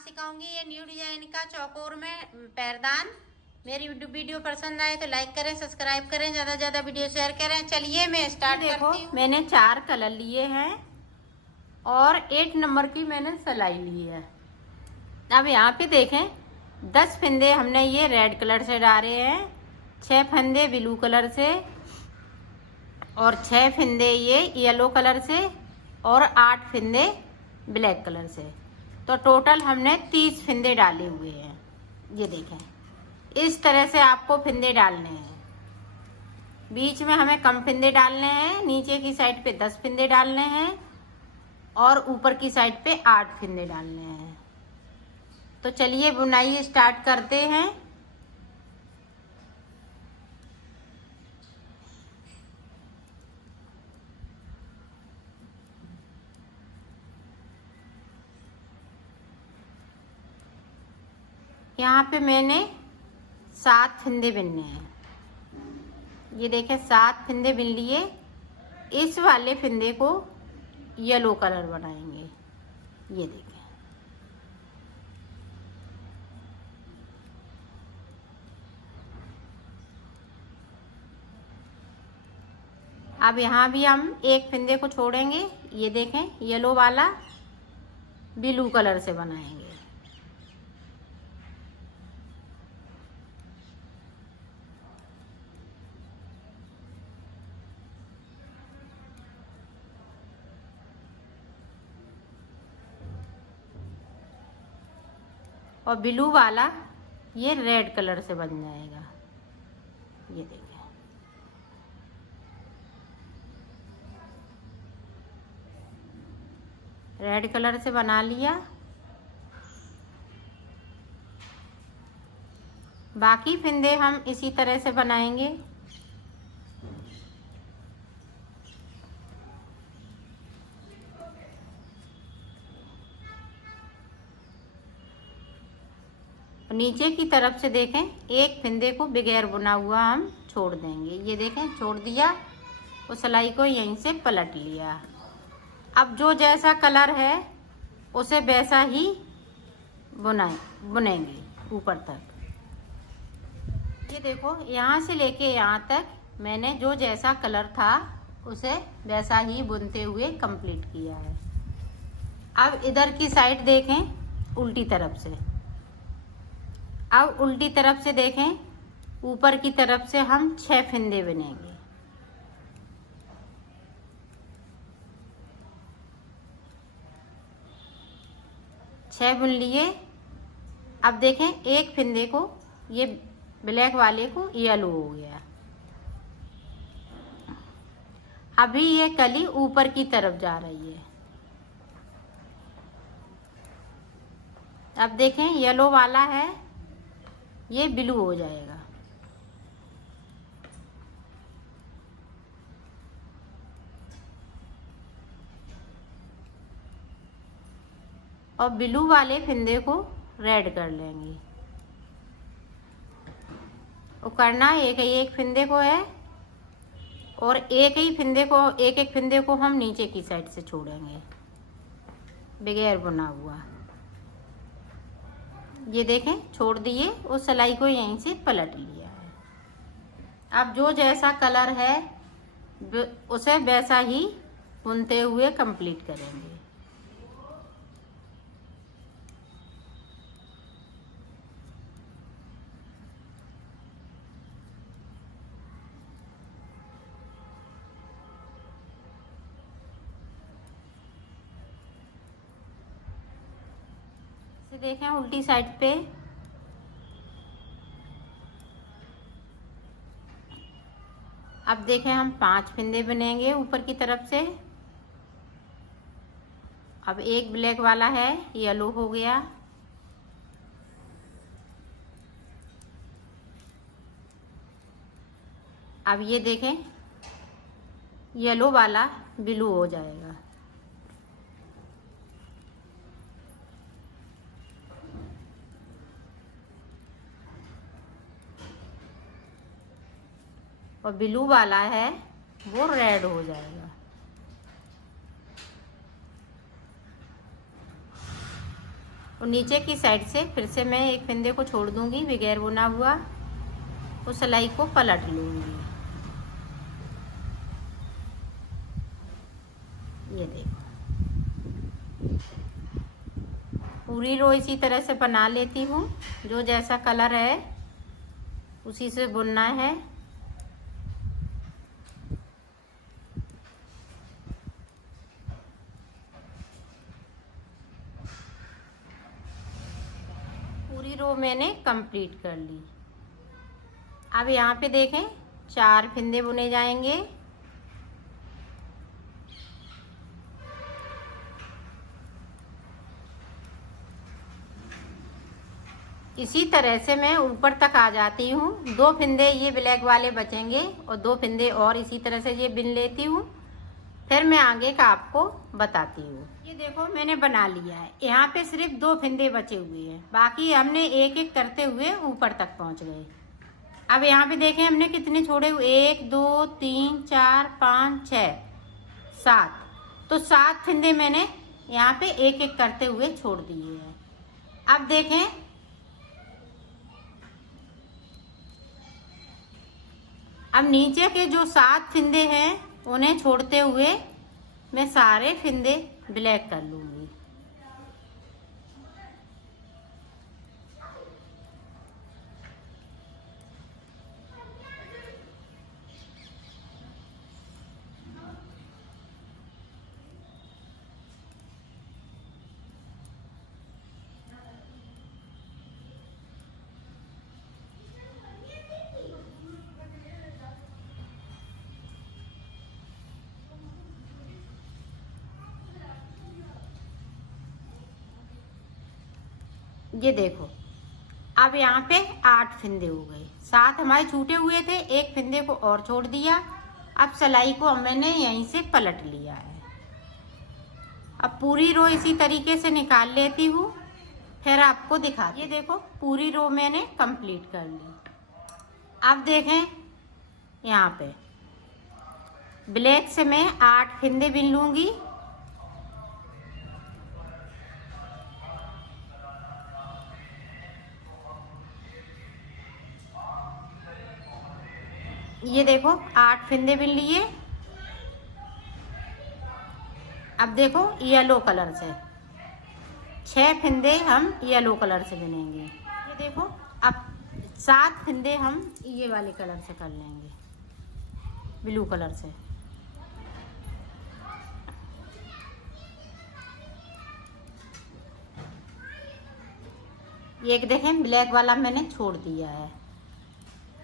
सिखाऊंगी ये new design का चौकोर में पैरदान। मेरी वीडियो पसंद आए तो लाइक करें, सब्सक्राइब करें, ज्यादा ज्यादा वीडियो शेयर करें। चलिए मैं स्टार्ट करती हूँ। मैंने 4 कलर लिए हैं और 8 नंबर की मैंने सिलाई ली है। अब यहाँ पे देखें 10 फंदे हमने ये रेड कलर से डाले हैं, 6 फंदे ब्लू कलर से और 6 फंदे ये येलो कलर से और 8 फंदे ब्लैक कलर से। तो टोटल हमने 30 फंदे डाले हुए हैं। ये देखें इस तरह से आपको फंदे डालने हैं। बीच में हमें कम फंदे डालने हैं, नीचे की साइड पे 10 फंदे डालने हैं और ऊपर की साइड पे 8 फंदे डालने हैं। तो चलिए बुनाई स्टार्ट करते हैं। यहाँ पे मैंने 7 फंदे बिनने हैं। ये देखें 7 फंदे बिन लिए। इस वाले फंदे को येलो कलर बनाएंगे। ये देखें अब यहाँ भी हम एक फंदे को छोड़ेंगे। ये देखें येलो वाला ब्लू कलर से बनाएंगे। और ब्लू वाला ये रेड कलर से बन जाएगा। ये देखें रेड कलर से बना लिया। बाकी फंदे हम इसी तरह से बनाएंगे। नीचे की तरफ से देखें एक फंदे को बगैर बुना हुआ हम छोड़ देंगे। ये देखें छोड़ दिया, उस सिलाई को यहीं से पलट लिया। अब जो जैसा कलर है उसे वैसा ही बुनेंगे ऊपर तक। ये देखो यहाँ से लेके यहाँ तक मैंने जो जैसा कलर था उसे वैसा ही बुनते हुए कंप्लीट किया है। अब इधर की साइड देखें उल्टी तरफ से। अब उल्टी तरफ से देखें ऊपर की तरफ से हम 6 फंदे बुनेंगे। छह बुन लिए। अब देखें एक फंदे को ये ब्लैक वाले को येलो हो गया। अभी ये कली ऊपर की तरफ जा रही है। अब देखें येलो वाला है ये ब्लू हो जाएगा। और ब्लू वाले फंदे को रेड कर लेंगे। वो करना एक एक फंदे को है और एक ही फंदे को एक फंदे को हम नीचे की साइड से छोड़ेंगे बगैर बुना हुआ। ये देखें छोड़ दिए, उस सिलाई को यहीं से पलट लिया है। अब जो जैसा कलर है उसे वैसा ही बुनते हुए कंप्लीट करेंगे। देखें उल्टी साइड पे अब देखें हम 5 फंदे बनेंगे ऊपर की तरफ से। अब एक ब्लैक वाला है येलो हो गया। अब ये देखें येलो वाला ब्लू हो जाएगा। और ब्लू वाला है वो रेड हो जाएगा। और नीचे की साइड से फिर से मैं एक फंदे को छोड़ दूंगी बगैर बुना हुआ, उस सिलाई को पलट लूंगी। ये देखो पूरी रो इसी तरह से बना लेती हूँ। जो जैसा कलर है उसी से बुनना है। पूरी रो मैंने कंप्लीट कर ली। अब यहाँ पे देखें 4 फंदे बुने जाएंगे। इसी तरह से मैं ऊपर तक आ जाती हूँ। 2 फंदे ये ब्लैक वाले बचेंगे और 2 फंदे और इसी तरह से ये बिन लेती हूँ, फिर मैं आगे का आपको बताती हूँ। ये देखो मैंने बना लिया है। यहाँ पे सिर्फ 2 फंदे बचे हुए हैं, बाकी हमने एक एक करते हुए ऊपर तक पहुँच गए। अब यहाँ पे देखें हमने कितने छोड़े हुए, 1 2 3 4 5 6 7, तो 7 फंदे मैंने यहाँ पे एक एक करते हुए छोड़ दिए हैं। अब देखें अब नीचे के जो 7 फंदे हैं उन्हें छोड़ते हुए मैं सारे फंदे ब्लैक कर लूँगी। ये देखो अब यहाँ पे 8 फंदे हो गए, 7 हमारे छूटे हुए थे, एक फंदे को और छोड़ दिया। अब सिलाई को मैंने यहीं से पलट लिया है। अब पूरी रो इसी तरीके से निकाल लेती हूँ, फिर आपको दिखा। ये देखो पूरी रो मैंने कंप्लीट कर ली। अब देखें यहाँ पे ब्लैक से मैं 8 फंदे बिन लूँगी। ये देखो 8 फंदे बिन लिए। अब देखो येलो कलर से 6 फंदे हम येलो कलर से बिनेंगे। ये देखो अब 7 फंदे हम ये वाले कलर से कर लेंगे, ब्लू कलर से। ये एक देखें ब्लैक वाला मैंने छोड़ दिया है।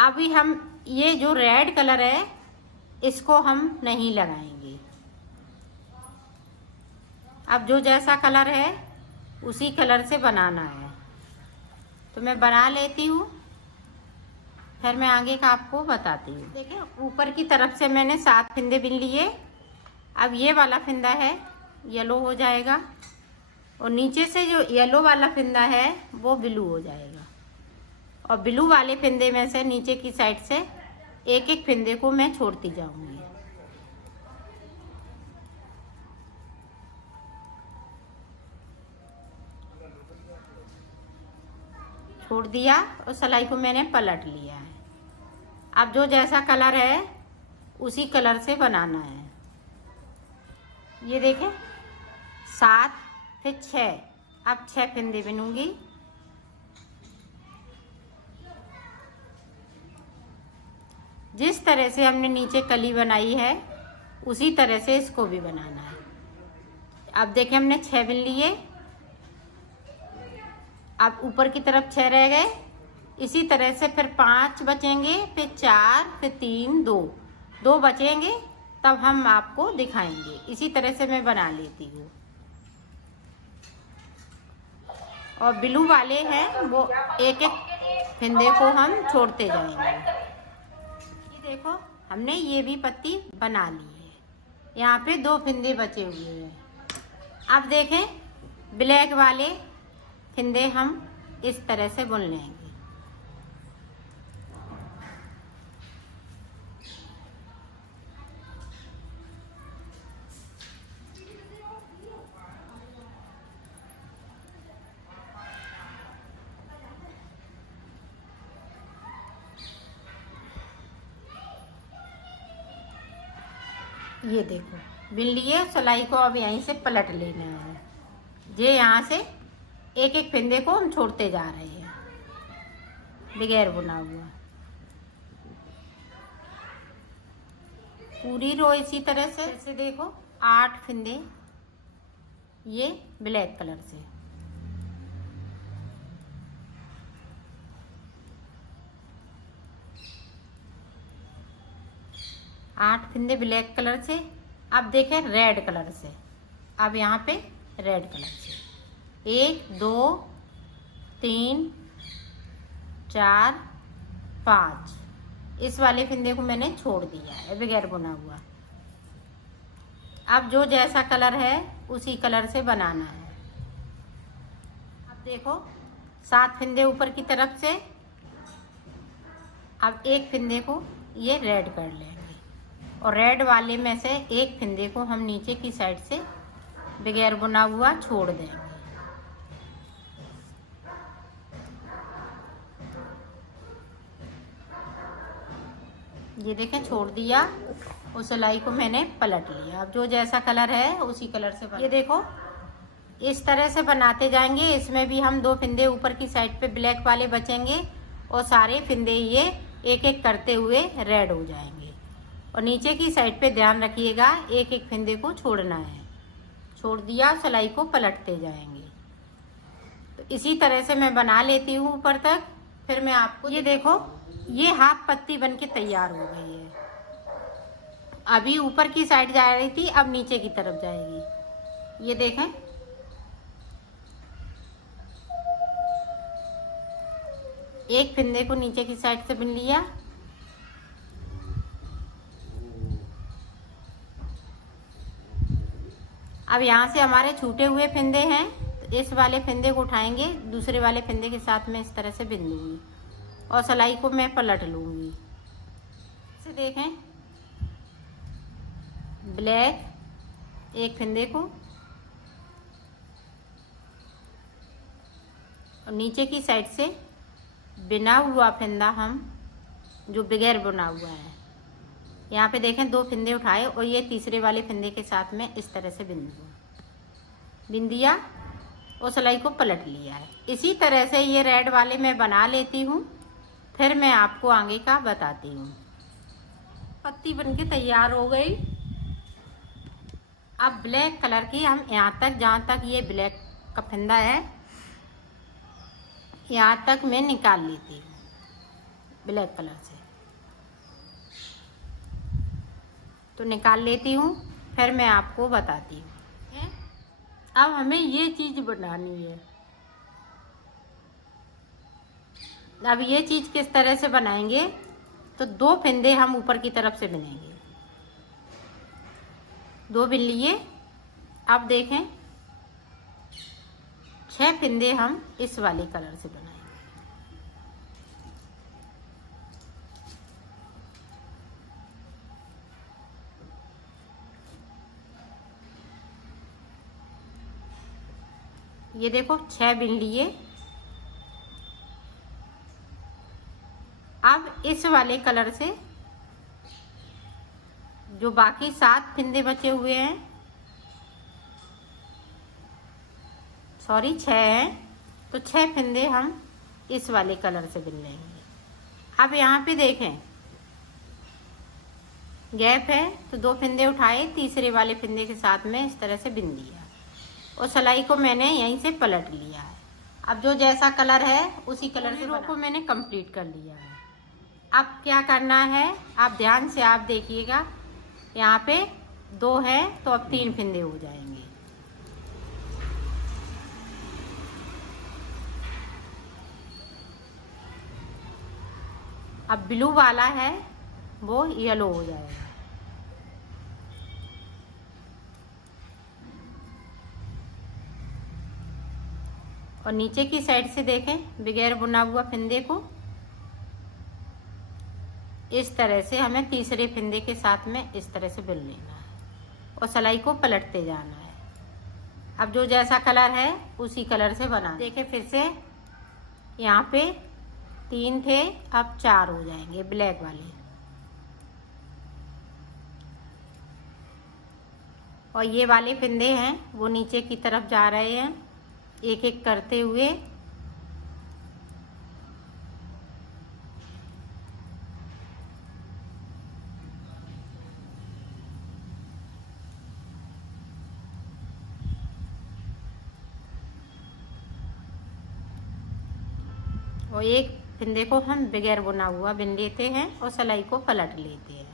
अभी हम ये जो रेड कलर है इसको हम नहीं लगाएंगे। अब जो जैसा कलर है उसी कलर से बनाना है, तो मैं बना लेती हूँ, फिर मैं आगे का आपको बताती हूँ। देखिए ऊपर की तरफ से मैंने 7 फंदे बिन लिए। अब ये वाला फंदा है येलो हो जाएगा और नीचे से जो येलो वाला फंदा है वो ब्लू हो जाएगा। और ब्लू वाले फंदे में से नीचे की साइड से एक एक फंदे को मैं छोड़ती जाऊंगी। छोड़ दिया और सिलाई को मैंने पलट लिया है। अब जो जैसा कलर है उसी कलर से बनाना है। ये देखें 7 फिर 6, अब 6 फंदे बिनूंगी। जिस तरह से हमने नीचे कली बनाई है उसी तरह से इसको भी बनाना है। अब देखें हमने 6 बिन लिए। अब ऊपर की तरफ 6 रह गए। इसी तरह से फिर 5 बचेंगे, फिर 4, फिर 3, 2 बचेंगे, तब हम आपको दिखाएंगे। इसी तरह से मैं बना लेती हूँ। और ब्लू वाले हैं वो एक एक फंदे को हम छोड़ते जाएंगे। ये देखो हमने ये भी पत्ती बना ली है। यहाँ पे 2 फंदे बचे हुए हैं। अब देखें ब्लैक वाले फंदे हम इस तरह से बुन लेंगे। ये देखो बिन लिए, सिलाई को अब यहीं से पलट लेना है। ये यहाँ से एक एक फंदे को हम छोड़ते जा रहे हैं बगैर बुना हुआ। पूरी रो इसी तरह से ऐसे देखो 8 फंदे ये ब्लैक कलर से, आठ फंदे ब्लैक कलर से। अब देखें रेड कलर से, अब यहाँ पे रेड कलर से 1 2 3 4 5, इस वाले फंदे को मैंने छोड़ दिया है बगैर बुना हुआ। अब जो जैसा कलर है उसी कलर से बनाना है। अब देखो 7 फंदे ऊपर की तरफ से, अब एक फंदे को ये रेड कर लेंगे और रेड वाले में से एक फंदे को हम नीचे की साइड से बगैर बुना हुआ छोड़ देंगे। ये देखें छोड़ दिया, उस सिलाई को मैंने पलट लिया। अब जो जैसा कलर है उसी कलर से ये देखो इस तरह से बनाते जाएंगे। इसमें भी हम 2 फंदे ऊपर की साइड पे ब्लैक वाले बचेंगे और सारे फंदे ये एक एक करते हुए रेड हो जाएंगे। और नीचे की साइड पे ध्यान रखिएगा एक एक फंदे को छोड़ना है। छोड़ दिया, सिलाई को पलटते जाएंगे। तो इसी तरह से मैं बना लेती हूँ ऊपर तक। फिर मैं आपको ये देखो ये हाफ पत्ती बन के तैयार हो गई है। अभी ऊपर की साइड जा रही थी, अब नीचे की तरफ जाएगी। ये देखें एक फंदे को नीचे की साइड से बिन लिया, अब यहाँ से हमारे छूटे हुए फंदे हैं, तो इस वाले फंदे को उठाएंगे, दूसरे वाले फंदे के साथ में इस तरह से बिन दूंगी और सिलाई को मैं पलट लूंगी। इसे देखें ब्लैक एक फंदे को और नीचे की साइड से बिना हुआ फंदा हम जो बगैर बुना हुआ है, यहाँ पे देखें 2 फंदे उठाए और ये तीसरे वाले फंदे के साथ में इस तरह से बिन दिया और सिलाई को पलट लिया है। इसी तरह से ये रेड वाले मैं बना लेती हूँ, फिर मैं आपको आगे का बताती हूँ। पत्ती बनके तैयार हो गई। अब ब्लैक कलर की हम यहाँ तक, जहाँ तक ये ब्लैक का फंदा है यहाँ तक मैं निकाल लेती हूँ ब्लैक कलर से। तो निकाल लेती हूँ, फिर मैं आपको बताती हूँ। अब हमें ये चीज़ बनानी है। अब ये चीज़ किस तरह से बनाएंगे, तो 2 फंदे हम ऊपर की तरफ से बिनेंगे। 2 बिन लिए। अब देखें 6 फंदे हम इस वाले कलर से बनाएंगे। ये देखो 6 बिन लिए। अब इस वाले कलर से जो बाकी 7 फंदे बचे हुए हैं, सॉरी 6 हैं, तो 6 फंदे हम इस वाले कलर से बिन लेंगे। अब यहाँ पे देखें गैप है, तो 2 फंदे उठाए, तीसरे वाले फंदे के साथ में इस तरह से बिन दिया और सिलाई को मैंने यहीं से पलट लिया है। अब जो जैसा कलर है उसी कलर से रो को मैंने कंप्लीट कर लिया है। अब क्या करना है, आप ध्यान से आप देखिएगा, यहाँ पे 2 है तो अब 3 फंदे हो जाएंगे। अब ब्लू वाला है वो येलो हो जाएगा। और नीचे की साइड से देखें बगैर बुना हुआ फंदे को इस तरह से हमें तीसरे फंदे के साथ में इस तरह से बिन लेना है और सिलाई को पलटते जाना है। अब जो जैसा कलर है उसी कलर से बना देखें। फिर से यहाँ पे 3 थे, अब 4 हो जाएंगे ब्लैक वाले। और ये वाले फिंदे हैं वो नीचे की तरफ जा रहे हैं एक एक करते हुए। और एक फिंदे को हम बगैर बुना हुआ बिन लेते हैं और सिलाई को पलट लेते हैं।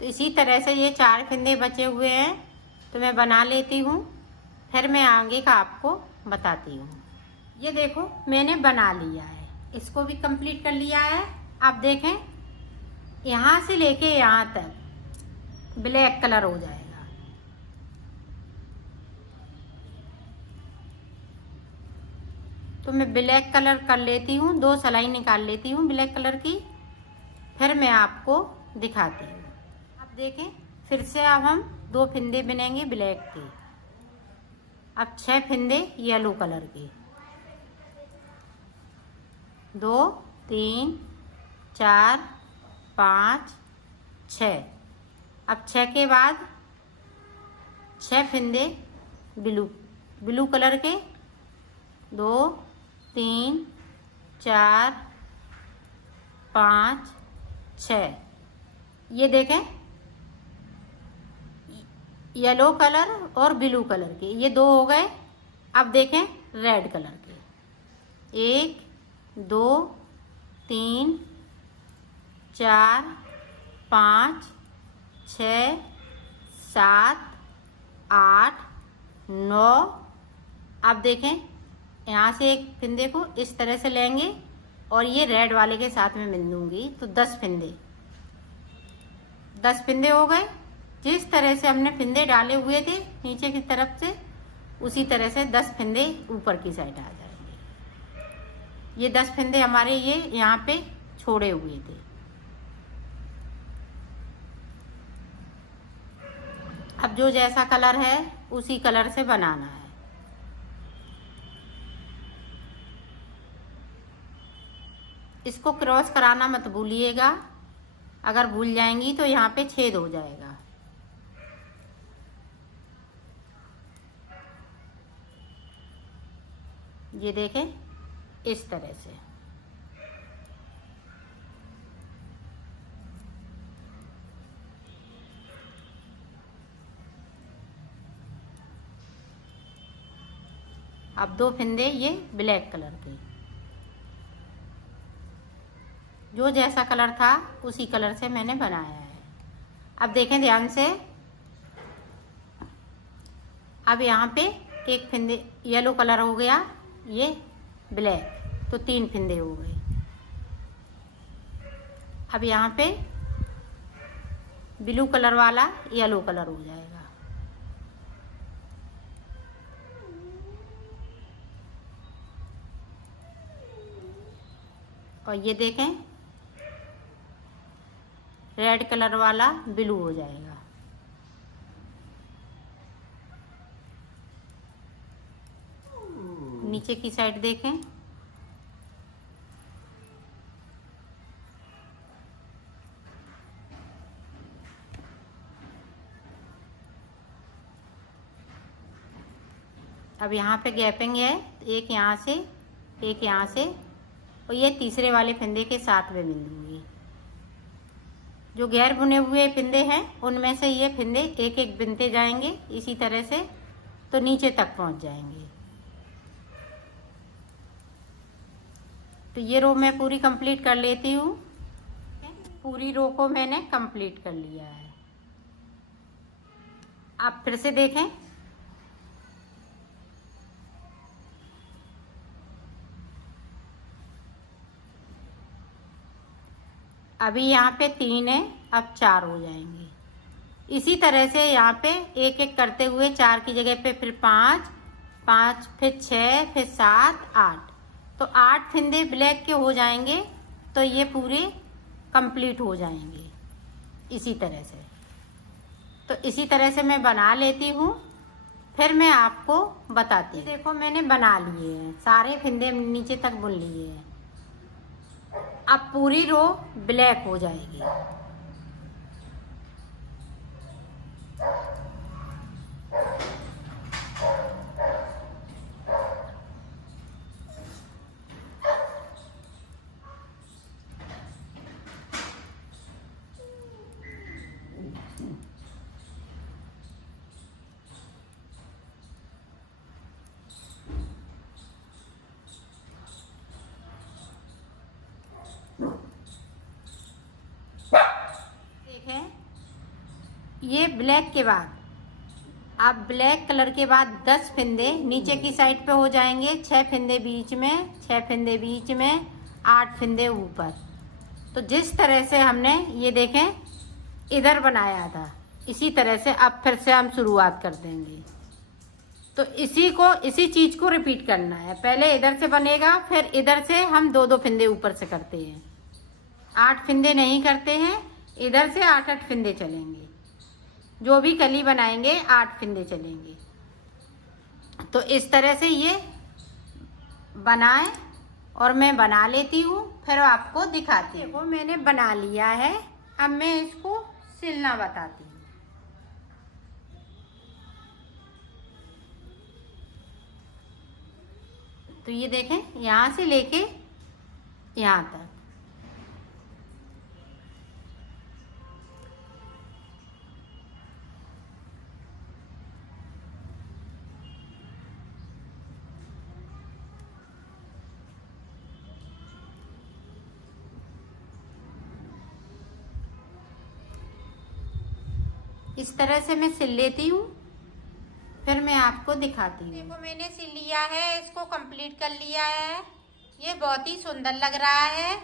तो इसी तरह से ये 4 फिंदे बचे हुए हैं तो मैं बना लेती हूँ, फिर मैं आगे का आपको बताती हूँ। ये देखो मैंने बना लिया है, इसको भी कंप्लीट कर लिया है। आप देखें यहाँ से लेके यहाँ तक ब्लैक कलर हो जाएगा। तो मैं ब्लैक कलर कर लेती हूँ, 2 सिलाई निकाल लेती हूँ ब्लैक कलर की, फिर मैं आपको दिखाती हूँ। अब देखें फिर से अब हम 2 फिंदे बिनेंगे ब्लैक के। अब 6 फिंदे येलो कलर के, 2 3 4 5 6। अब 6 के बाद 6 फिंदे ब्लू कलर के, 2 3 4 5 6। ये देखें येलो कलर और ब्लू कलर के ये 2 हो गए। अब देखें रेड कलर के 1 2 3 4 5 6 7 8 9। अब देखें यहाँ से एक फिंदे को इस तरह से लेंगे और ये रेड वाले के साथ में मिल दूंगी तो 10 फिंदे हो गए। जिस तरह से हमने फिंदे डाले हुए थे नीचे की तरफ से उसी तरह से 10 फिंदे ऊपर की साइड आ जाएंगे। ये 10 फिंदे हमारे ये यहाँ पे छोड़े हुए थे। अब जो जैसा कलर है उसी कलर से बनाना है। इसको क्रॉस कराना मत भूलिएगा, अगर भूल जाएंगी तो यहाँ पे छेद हो जाएगा। ये देखें इस तरह से। अब 2 फिंदे ये ब्लैक कलर के, जो जैसा कलर था उसी कलर से मैंने बनाया है। अब देखें ध्यान से, अब यहाँ पे एक फिंदे येलो कलर हो गया, ये ब्लैक, तो 3 फिंदे हो गए। अब यहाँ पे ब्लू कलर वाला येलो कलर हो जाएगा। और ये देखें रेड कलर वाला ब्लू हो जाएगा। नीचे की साइड देखें, अब यहाँ पे गैपिंग है, एक यहाँ से एक यहाँ से, और ये तीसरे वाले फिंदे के साथ में मिल दूंगी। जो गैर बुने हुए फिंदे हैं उनमें से ये फिंदे एक एक बिनते जाएंगे इसी तरह से, तो नीचे तक पहुँच जाएंगे। तो ये रो मैं पूरी कंप्लीट कर लेती हूँ। पूरी रो को मैंने कंप्लीट कर लिया है। आप फिर से देखें, अभी यहाँ पे 3 है, अब 4 हो जाएंगे। इसी तरह से यहाँ पे एक एक करते हुए 4 की जगह पे फिर 5 5, फिर 6, फिर 7 8, तो 8 फिंदे ब्लैक के हो जाएंगे। तो ये पूरे कंप्लीट हो जाएंगे इसी तरह से। तो इसी तरह से मैं बना लेती हूँ, फिर मैं आपको बताती हूँ। देखो मैंने बना लिए हैं, सारे फिंदे नीचे तक बुन लिए हैं। अब पूरी रो ब्लैक हो जाएगी। ये ब्लैक के बाद, अब ब्लैक कलर के बाद 10 फंदे नीचे की साइड पे हो जाएंगे, 6 फंदे बीच में, 6 फंदे बीच में, 8 फंदे ऊपर। तो जिस तरह से हमने ये देखें इधर बनाया था, इसी तरह से अब फिर से हम शुरुआत कर देंगे। तो इसी चीज को रिपीट करना है। पहले इधर से बनेगा, फिर इधर से हम 2-2 फंदे ऊपर से करते हैं। 8 फंदे नहीं करते हैं, इधर से 8-8 फंदे चलेंगे। जो भी कली बनाएंगे 8 फंदे चलेंगे। तो इस तरह से ये बनाए और मैं बना लेती हूँ, फिर आपको दिखाती हूँ। देखो मैंने बना लिया है, अब मैं इसको सिलना बताती हूँ। तो ये देखें यहाँ से लेके यहाँ तक, इस तरह से मैं सिल लेती हूँ, फिर मैं आपको दिखाती हूँ। देखो मैंने सिल लिया है, इसको कंप्लीट कर लिया है। ये बहुत ही सुंदर लग रहा है।